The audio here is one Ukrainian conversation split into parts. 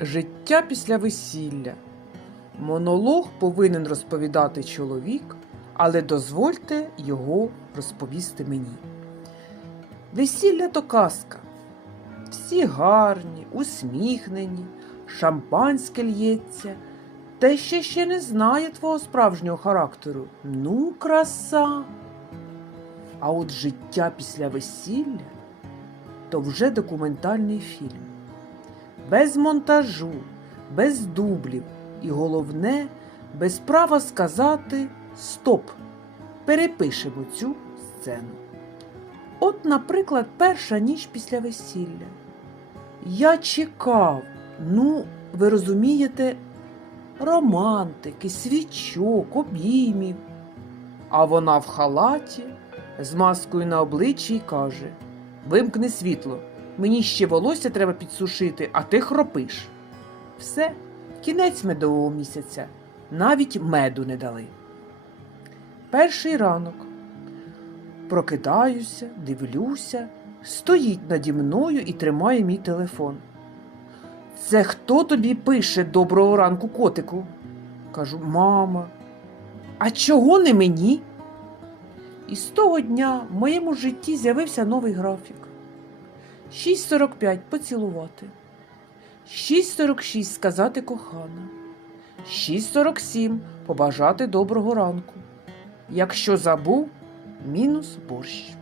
Життя після весілля. Монолог повинен розповідати чоловік, але дозвольте його розповісти мені. Весілля то казка. Всі гарні, усміхнені, шампанське лється, та ще ще не знає твого справжнього характеру. Ну, краса. А от життя після весілля то вже документальний фільм. Без монтажу, без дублів і головне, без права сказати Стоп! Перепишемо цю сцену. От, наприклад, перша ніч після весілля. Я чекав, ну, ви розумієте, романтики, свічок, обіймів. А вона в халаті з маскою на обличчі й каже: Вимкни світло, мені ще волосся треба підсушити, а ти хропиш. Все, кінець медового місяця, навіть меду не дали. Перший ранок. Прокидаюся, дивлюся, стоїть наді мною і тримає мій телефон. Це хто тобі пише доброго ранку, котику? Кажу, мама. А чого не мені? І з того дня в моєму житті з'явився новий графік. 6.45 поцілувати. 6.46 сказати кохана. 6.47 побажати доброго ранку. Якщо забув, мінус борщ.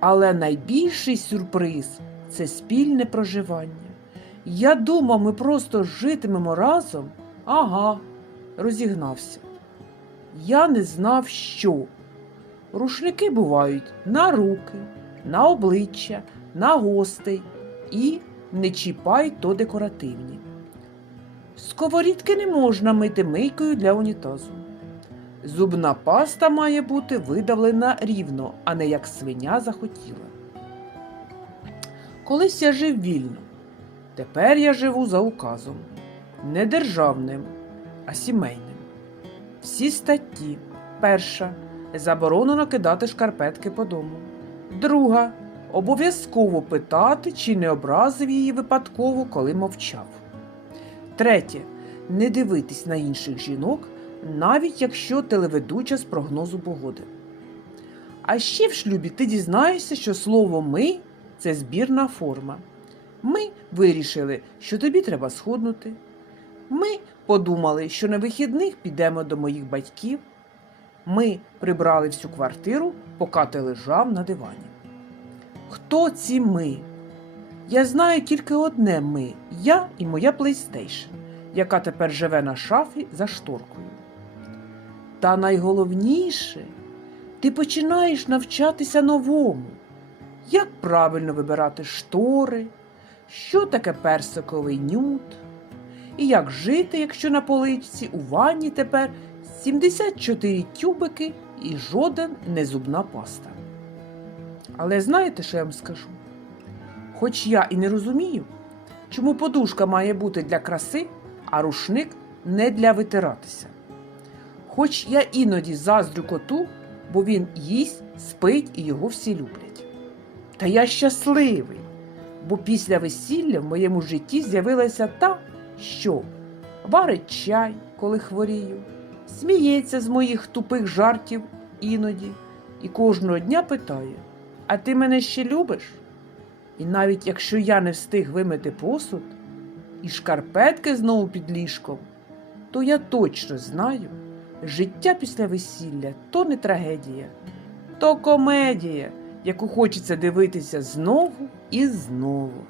Але найбільший сюрприз це спільне проживання. Я думав, ми просто житимемо разом. Ага, розігнався. Я не знав, що. Рушники бувають на руки, на обличчя, на гостей і не чіпай то декоративні. Сковорідки не можна мити мийкою для унітазу. Зубна паста має бути видавлена рівно, а не як свиня захотіла. Колись я жив вільно. Тепер я живу за указом. Не державним, а сімейним. Всі статті. Перша. Заборонено кидати шкарпетки по дому. Друга. Обов'язково питати, чи не образив її випадково, коли мовчав. Третє. Не дивитись на інших жінок, навіть якщо телеведуча з прогнозу погоди. А ще в шлюбі ти дізнаєшся, що слово ми це збірна форма. Ми вирішили, що тобі треба схуднути. Ми подумали, що на вихідних підемо до моїх батьків. Ми прибрали всю квартиру, поки ти лежав на дивані. Хто ці ми? Я знаю тільки одне ми я і моя PlayStation, яка тепер живе на шафі за шторкою. Та найголовніше, ти починаєш навчатися новому, як правильно вибирати штори, що таке персиковий нюд, і як жити, якщо на поличці у ванні тепер 74 тюбики і жоден не зубна паста. Але знаєте, що я вам скажу? Хоч я і не розумію, чому подушка має бути для краси, а рушник не для витиратися. Хоч я іноді заздрю коту, бо він їсть, спить і його всі люблять. Та я щасливий, бо після весілля в моєму житті з'явилася та, що варить чай, коли хворію, сміється з моїх тупих жартів іноді і кожного дня питає: А ти мене ще любиш? І навіть якщо я не встиг вимити посуд і шкарпетки знову під ліжком, то я точно знаю, життя після весілля то не трагедія, то комедія, яку хочеться дивитися знову і знову.